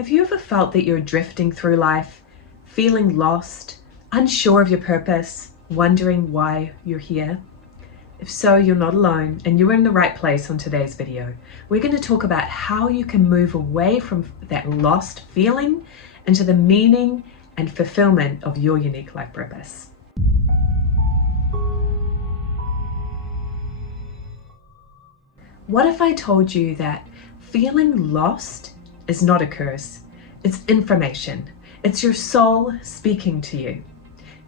Have you ever felt that you're drifting through life, feeling lost, unsure of your purpose, wondering why you're here? If so, you're not alone and you're in the right place on today's video. We're going to talk about how you can move away from that lost feeling into the meaning and fulfillment of your unique life purpose. What if I told you that feeling lost is not a curse? It's information. It's your soul speaking to you.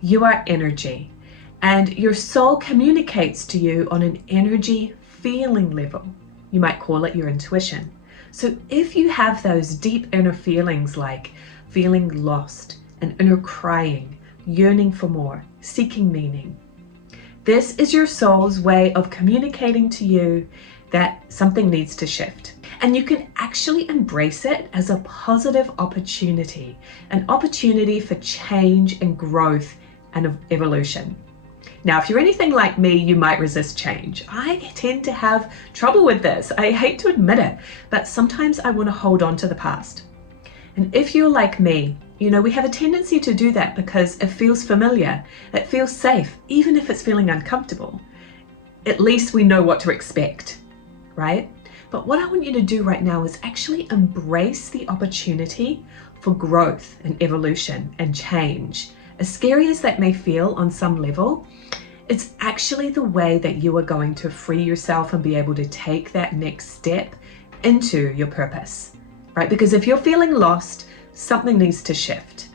You are energy, and your soul communicates to you on an energy feeling level. You might call it your intuition. So if you have those deep inner feelings like feeling lost, an inner crying, yearning for more, seeking meaning, this is your soul's way of communicating to you that something needs to shift. And you can actually embrace it as a positive opportunity, an opportunity for change and growth and evolution. Now, if you're anything like me, you might resist change. I tend to have trouble with this. I hate to admit it, but sometimes I want to hold on to the past. And if you're like me, we have a tendency to do that because it feels familiar, it feels safe, even if it's feeling uncomfortable. At least we know what to expect, right? But what I want you to do right now is actually embrace the opportunity for growth and evolution and change. As scary as that may feel on some level, it's actually the way that you are going to free yourself and be able to take that next step into your purpose, right? Because if you're feeling lost, something needs to shift.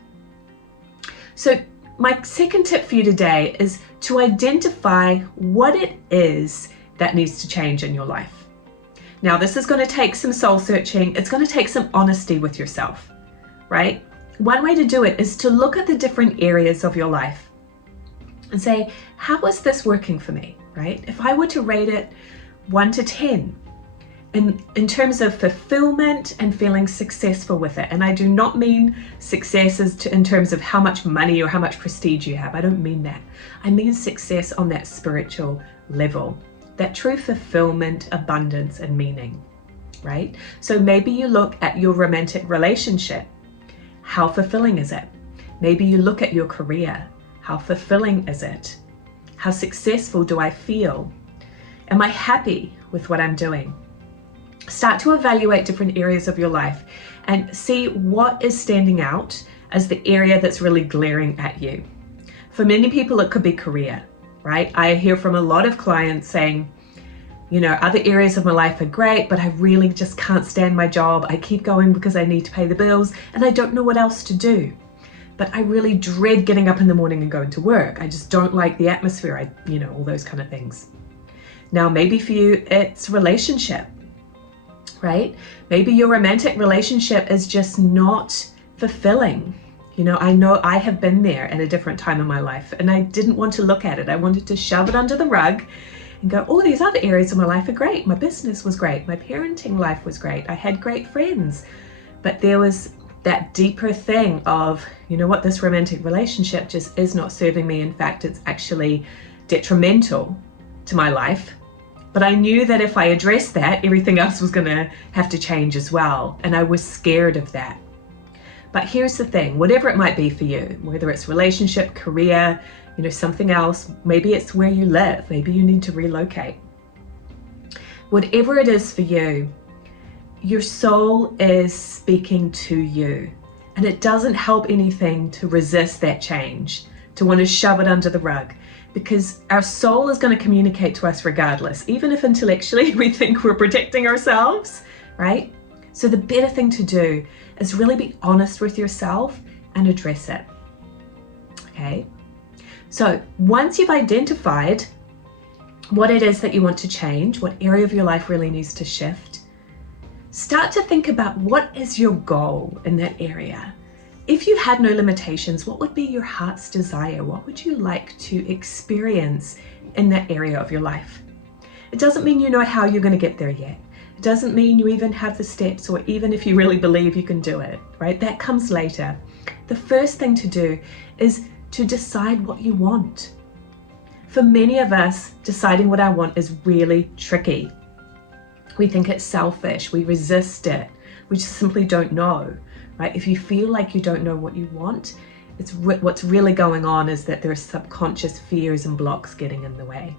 So my second tip for you today is to identify what it is that needs to change in your life. Now, this is going to take some soul searching. It's going to take some honesty with yourself, right? One way to do it is to look at the different areas of your life and say, how is this working for me, right? If I were to rate it 1 to 10 in terms of fulfillment and feeling successful with it, and I do not mean success in terms of how much money or how much prestige you have. I don't mean that. I mean success on that spiritual level. That true fulfillment, abundance, and meaning, right? So maybe you look at your romantic relationship. How fulfilling is it? Maybe you look at your career. How fulfilling is it? How successful do I feel? Am I happy with what I'm doing? Start to evaluate different areas of your life and see what is standing out as the area that's really glaring at you. For many people, it could be career. Right? I hear from a lot of clients saying, other areas of my life are great, but I really just can't stand my job. I keep going because I need to pay the bills and I don't know what else to do. But I really dread getting up in the morning and going to work. I just don't like the atmosphere, all those kind of things. Now, maybe for you, it's relationship, right? Maybe your romantic relationship is just not fulfilling. I know I have been there at a different time in my life and I didn't want to look at it. I wanted to shove it under the rug and go, oh, these other areas of my life are great. My business was great. My parenting life was great. I had great friends. But there was that deeper thing of, this romantic relationship just is not serving me. In fact, it's actually detrimental to my life. But I knew that if I addressed that, everything else was going to have to change as well. And I was scared of that. But here's the thing, whatever it might be for you, whether it's relationship, career, something else, maybe it's where you live, maybe you need to relocate. Whatever it is for you, your soul is speaking to you. And it doesn't help anything to resist that change, to want to shove it under the rug, because our soul is going to communicate to us regardless, even if intellectually we think we're protecting ourselves, right? So the better thing to do is really be honest with yourself and address it, okay? So once you've identified what it is that you want to change, what area of your life really needs to shift, start to think about what is your goal in that area. If you had no limitations, what would be your heart's desire? What would you like to experience in that area of your life? It doesn't mean you know how you're going to get there yet. It doesn't mean you even have the steps or even if you really believe you can do it, right? That comes later. The first thing to do is to decide what you want. For many of us, deciding what I want is really tricky. We think it's selfish, we resist it, we just simply don't know, right? If you feel like you don't know what you want, what's really going on is that there are subconscious fears and blocks getting in the way.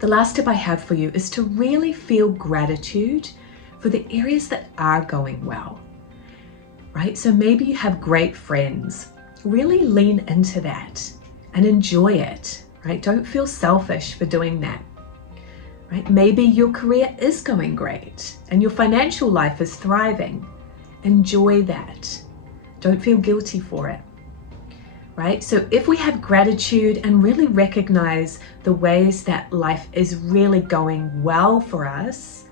The last tip I have for you is to really feel gratitude for the areas that are going well, right? So maybe you have great friends. Really lean into that and enjoy it, right? Don't feel selfish for doing that, right? Maybe your career is going great and your financial life is thriving. Enjoy that. Don't feel guilty for it, right? So if we have gratitude and really recognize the ways that life is really going well for us,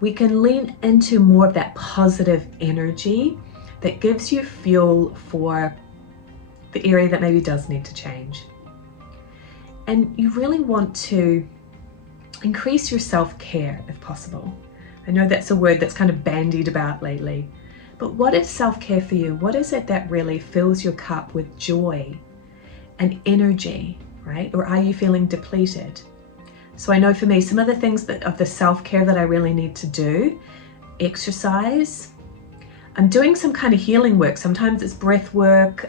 we can lean into more of that positive energy that gives you fuel for the area that maybe does need to change. And you really want to increase your self-care if possible. I know that's a word that's kind of bandied about lately, but what is self-care for you? What is it that really fills your cup with joy and energy, right? Or are you feeling depleted? So I know for me, some of the things of the self-care that I really need to do: exercise. I'm doing some kind of healing work. Sometimes it's breath work.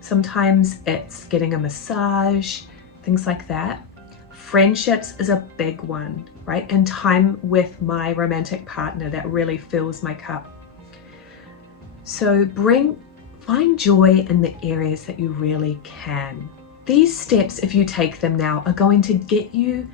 Sometimes it's getting a massage, things like that. Friendships is a big one, right? And time with my romantic partner, that really fills my cup. So find joy in the areas that you really can. These steps, if you take them now, are going to get you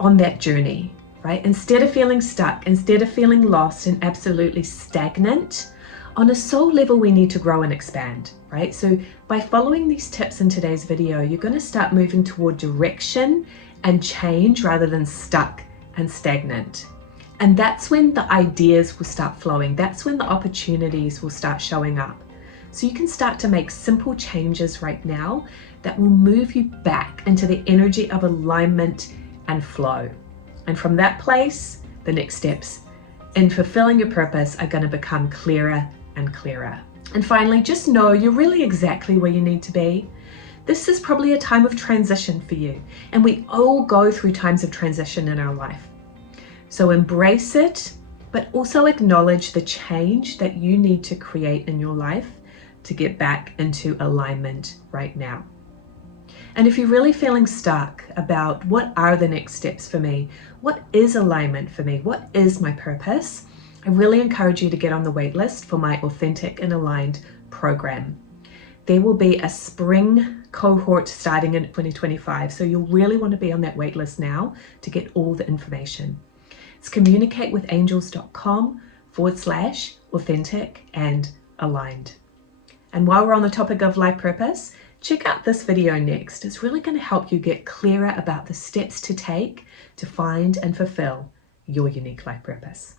on that journey, right? Instead of feeling stuck, instead of feeling lost and absolutely stagnant, on a soul level, we need to grow and expand, right? So by following these tips in today's video, you're going to start moving toward direction and change rather than stuck and stagnant. And that's when the ideas will start flowing. That's when the opportunities will start showing up. So you can start to make simple changes right now that will move you back into the energy of alignment and flow. And from that place, the next steps in fulfilling your purpose are going to become clearer and clearer. And finally, just know you're really exactly where you need to be. This is probably a time of transition for you, and we all go through times of transition in our life. So embrace it, but also acknowledge the change that you need to create in your life to get back into alignment right now. And if you're really feeling stuck about what are the next steps for me, what is alignment for me, what is my purpose, I really encourage you to get on the wait list for my Authentic and Aligned program. There will be a spring cohort starting in 2025, so you'll really want to be on that wait list now to get all the information. It's communicatewithangels.com/authentic and aligned. And while we're on the topic of life purpose, check out this video next. It's really going to help you get clearer about the steps to take to find and fulfill your unique life purpose.